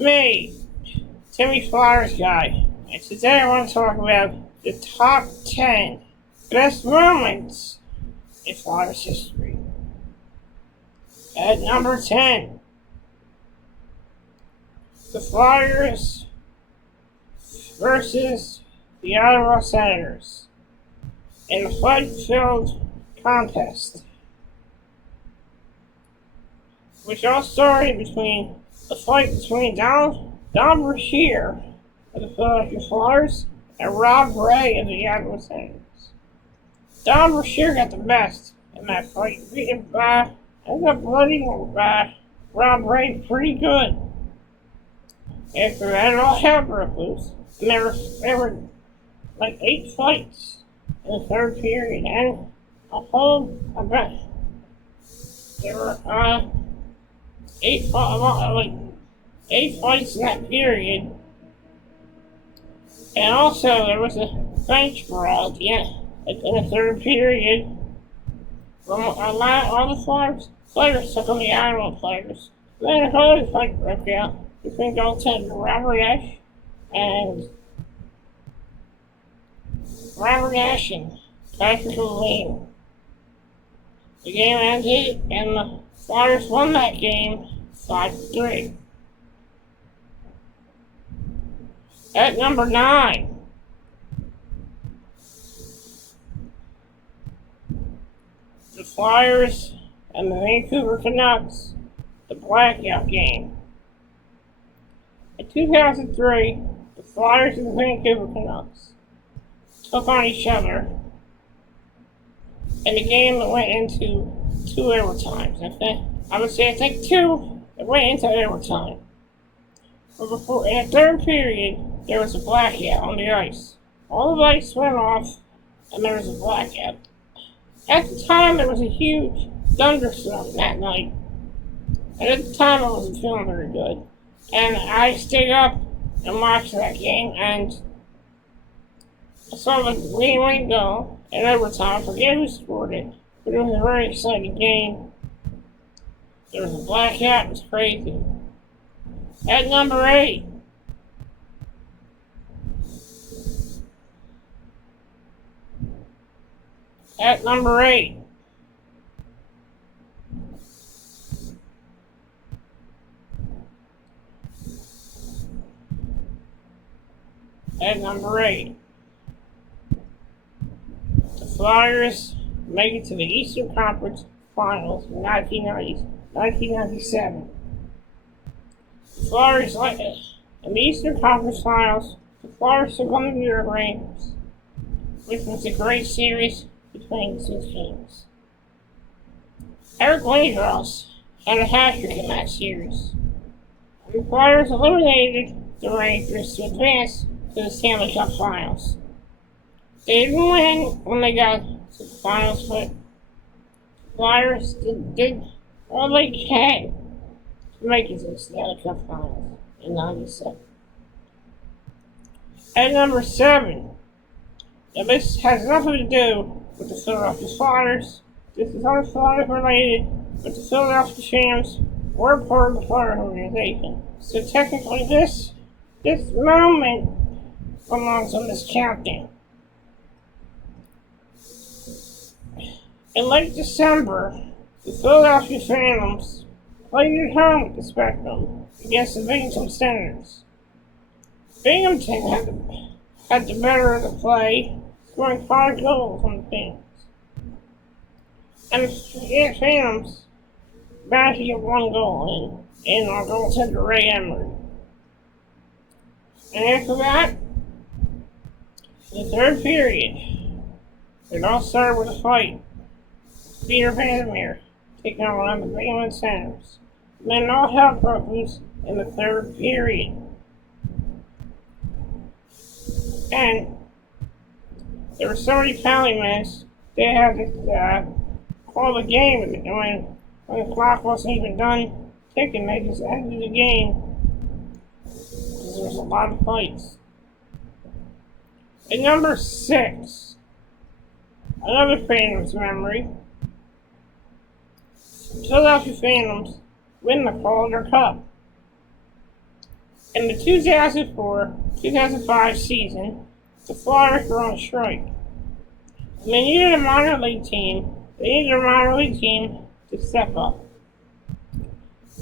Me, Timmy Flowers Guy, and today I want to talk about the top 10 best moments in Flyers history. At number 10, the Flyers versus the Ottawa Senators in a fight-filled contest, which all started between a fight between Don Brashear of the Philadelphia Flyers and Rob Ray of the Ottawa Senators. Don Brashear got the best in that fight, ended up blooding Rob Ray pretty good. After that, it all hell broke loose, and there were like 8 fights in the third period, and there were 8 fights in that period, and also there was a bench brawl at the end in the third period. All the players took on the Ottawa players. Then a whole fight broke out between goaltender Robert Ashe and Patrick O'Leary. The game ended, and the Flyers won that game 5-3. At number 9, the Flyers and the Vancouver Canucks, the blackout game. In 2003, the Flyers and the Vancouver Canucks took on each other, and the game went into 2 overtimes. I think 2. It went into overtime. But in the third period, there was a blackout on the ice. All the lights went off, and there was a blackout. At the time, there was a huge thunderstorm that night. And at the time, I wasn't feeling very good. And I stayed up and watched that game, and I saw the winning goal in overtime. I forget who scored it, but it was a very exciting game. There was a blackout. It was crazy. At number 8, At number 8, the Flyers make it to the Eastern Conference Finals in 1997. The Flyers, in the Eastern Conference Finals, the Flyers took on the New York Rangers, which was a great series between the 2 teams. Eric Lindros had a hat-trick in that series. The Flyers eliminated the Rangers to advance to the Stanley Cup Finals. They didn't win when they got to the finals, but the Flyers did all they can to make it to the Stanley Cup Finals in '97. At number 7, now this has nothing to do with the Philadelphia Flyers. This is not Flyers related, but the Philadelphia Shams were part of the Flyers organization. So technically this moment belongs on this countdown. In late December, the Philadelphia Phantoms played at home at the Spectrum against the Binghamton Senators. Binghamton had the better of the play, scoring 5 goals on the Phantoms. And the Phantoms managed to get 1 goal in our goaltender Ray Emery. And after that, in the third period, it all started with a fight. Peter Vandermeer taking on one of the Binghamton Senators. Then all hell broke loose in the third period. And there were so many penalty minutes, they had to call the game, and when the clock wasn't even done ticking, they just ended the game because there was a lot of fights. At number 6, another Phantoms memory. Philadelphia Phantoms win the Calder Cup. In the 2004-2005 season, the Flyers were on strike. And they needed a minor league team. They needed a minor league team to step up.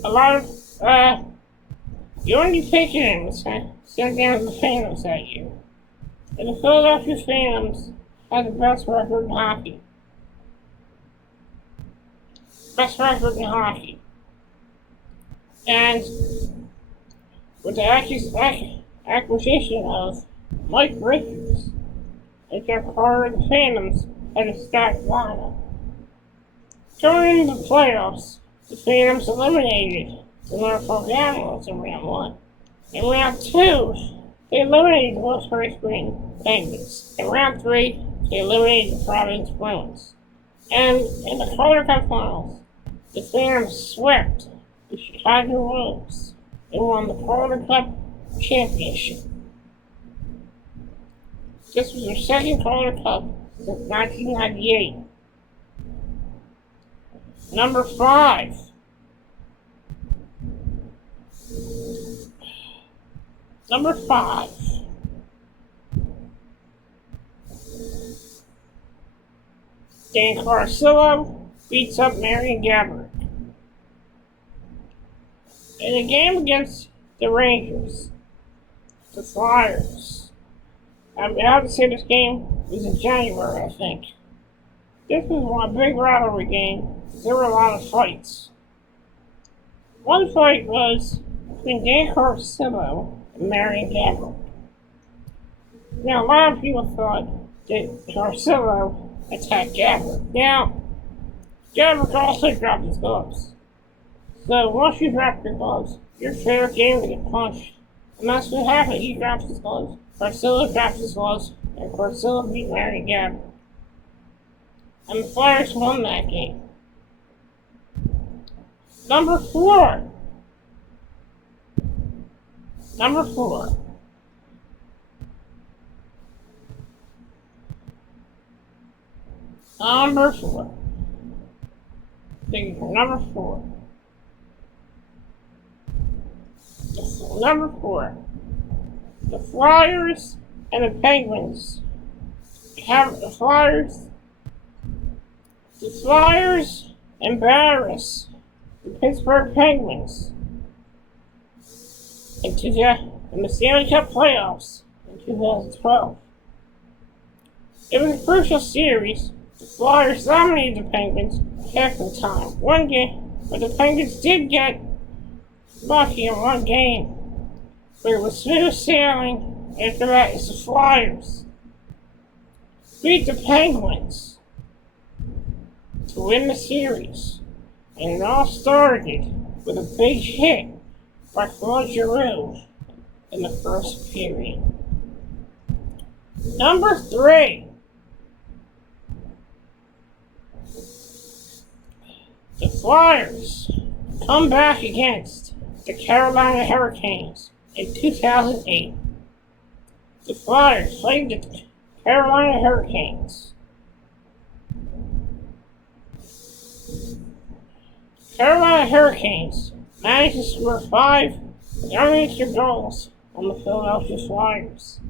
A lot of Jordy Pickering was sent down to the Phantoms that year. And the Philadelphia Phantoms had the best record in hockey. Best record in hockey. And with the acquisition of Mike Richards, they kept part of the Phantoms at a stacked lineup. Going into the playoffs, the Phantoms eliminated the Norfolk Admirals in round 1. In round 2, they eliminated the Los Prairie Spring Penguins. In round 3, they eliminated the Providence Bruins. And in the Calder Cup Finals, the Phantoms swept the Chicago Wolves and won the Calder Cup Championship. This was their second Calder Cup since 1998. Number 5. Number 5. Dan Carcillo beats up Marion Gaborik. In a game against the Rangers, the Flyers, I'm out to say this game was in January, I think. This was a big rivalry game. There were a lot of fights. One fight was between Dan Carcillo and Marion Gaborik. Now, a lot of people thought that Carcillo attacked Gaborik. Now, Gaborik also dropped his gloves. So once you drop your gloves, you're fair game to get punched. And that's what happened. He dropped his gloves. Carcillo dropped his gloves, and Carcillo beat Marion Gaborik. And the Flyers won that game. Number 4. Number 4. Number 4. Number 4. Number 4. The Flyers and the Penguins have the Flyers embarrass the Pittsburgh Penguins in the Stanley Cup playoffs in 2012. It was a crucial series. The Flyers dominated the Penguins half the time. One game, but the Penguins did get lucky in one game. But it was smooth sailing after that as the Flyers beat the Penguins to win the series. And it all started with a big hit by Claude Giroux in the first period. Number 3. The Flyers come back against the Carolina Hurricanes in 2008. The Flyers played the Carolina Hurricanes. Carolina Hurricanes managed to score 5 unanswered goals on the Philadelphia Flyers.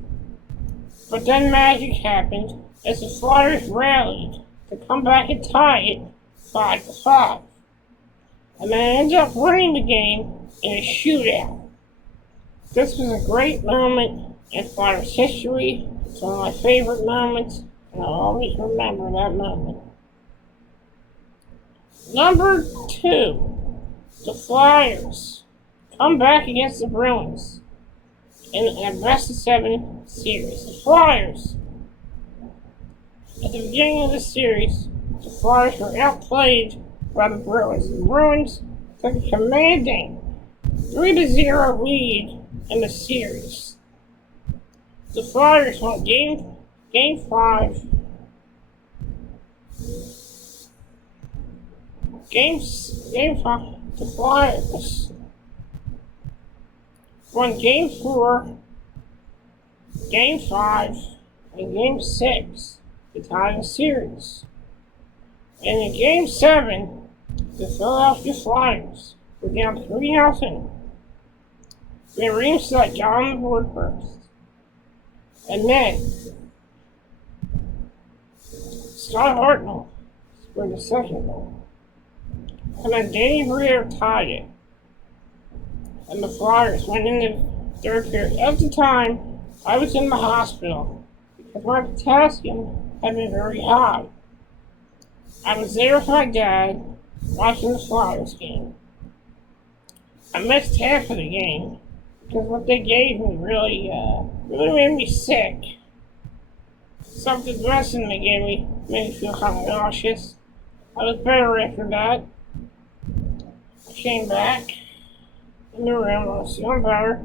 But then magic happened as the Flyers rallied to come back and tie it 5-5. And then ended up winning the game in a shootout. This was a great moment in Flyers history. It's one of my favorite moments, and I'll always remember that moment. Number 2. The Flyers come back against the Bruins in a best-of-7 series. The Flyers, at the beginning of the series, the Flyers were outplayed by the Bruins. The Bruins took a commanding 3-0 lead in the series. The Flyers won Game 5. Game 5. The Flyers won Game 4, Game 5, and Game 6 to tie the series. And in Game 7, the Philadelphia Flyers were down 3-0. The Reams got on the board first. And then Scott Hartnell scored the second goal. And then Danny Briere tied it. And the Flyers went in the third period. At the time, I was in the hospital because my potassium had been very high. I was there with my dad watching the Flyers game. I missed half of the game because what they gave me really made me sick. Something less than they gave me made me feel kind of nauseous. I was better after that. I came back in the room, I was feeling better.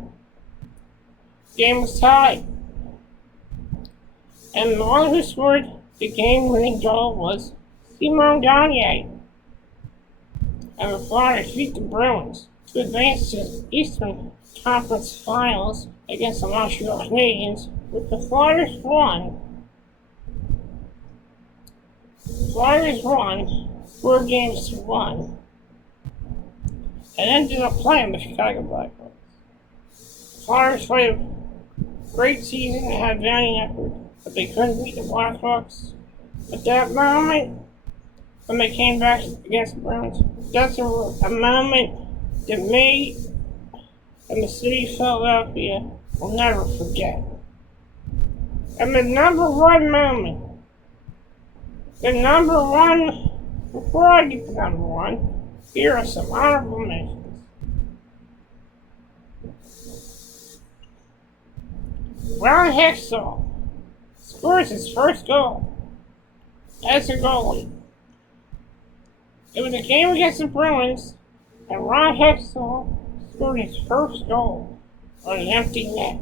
Game was tied. And the one who scored the game-winning goal was Simon Gagne. And the Flyers beat the Bruins to advance to the Eastern Conference Finals against the Montreal Canadiens, which the Flyers won. The Flyers won 4-1 and ended up playing the Chicago Blackhawks. The Flyers played a great season and had valiant effort, but they couldn't beat the Blackhawks. At that moment, when they came back against the Bruins, that's a moment that me and the city of Philadelphia will never forget. And the number one moment, before I get to number one, here are some honorable mentions. Ron Hextall scores his first goal as a goalie. It was a game against the Bruins, and Ron Hextall scored his first goal on an empty net.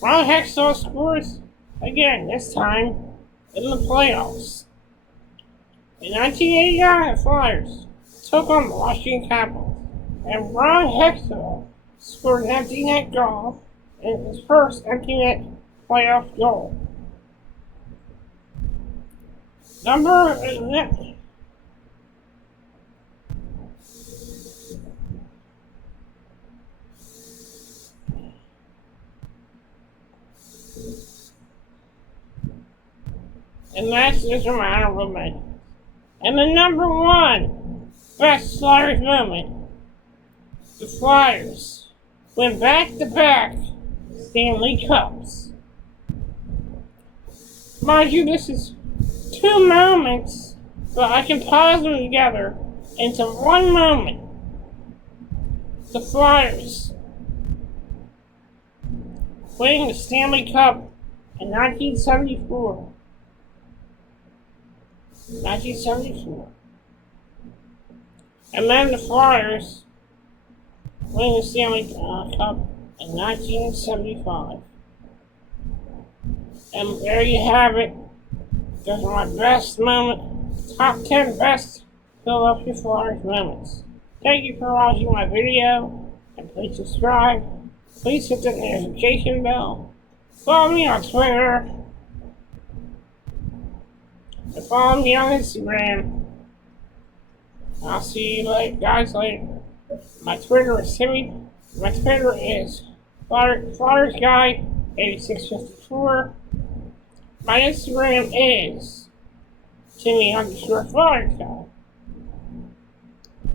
Ron Hextall scores again, this time in the playoffs. In 1989, the Flyers took on the Washington Capitals, and Ron Hextall scored an empty net goal in his first empty net playoff goal. And that's just an honorable mention. And the number one best Flyers moment, the Flyers went back-to-back Stanley Cups. Mind you, this is two moments, but I can pause them together into one moment. The Flyers winning the Stanley Cup in 1974. And then the Flyers winning the Stanley Cup in 1975. And there you have it. Those are my best moments, top 10 best Philadelphia Flyers moments. Thank you for watching my video, and please subscribe. Please hit the notification bell. Follow me on Twitter. And follow me on Instagram. I'll see you guys later. My Twitter is Flyers Guy 8654. My Instagram is Timmy_Flyers Guy.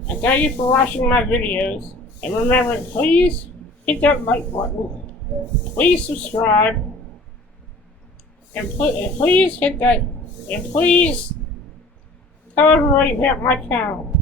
And thank you for watching my videos. And remember, please hit that like button. Please subscribe. And please hit that. And please tell everybody about my channel.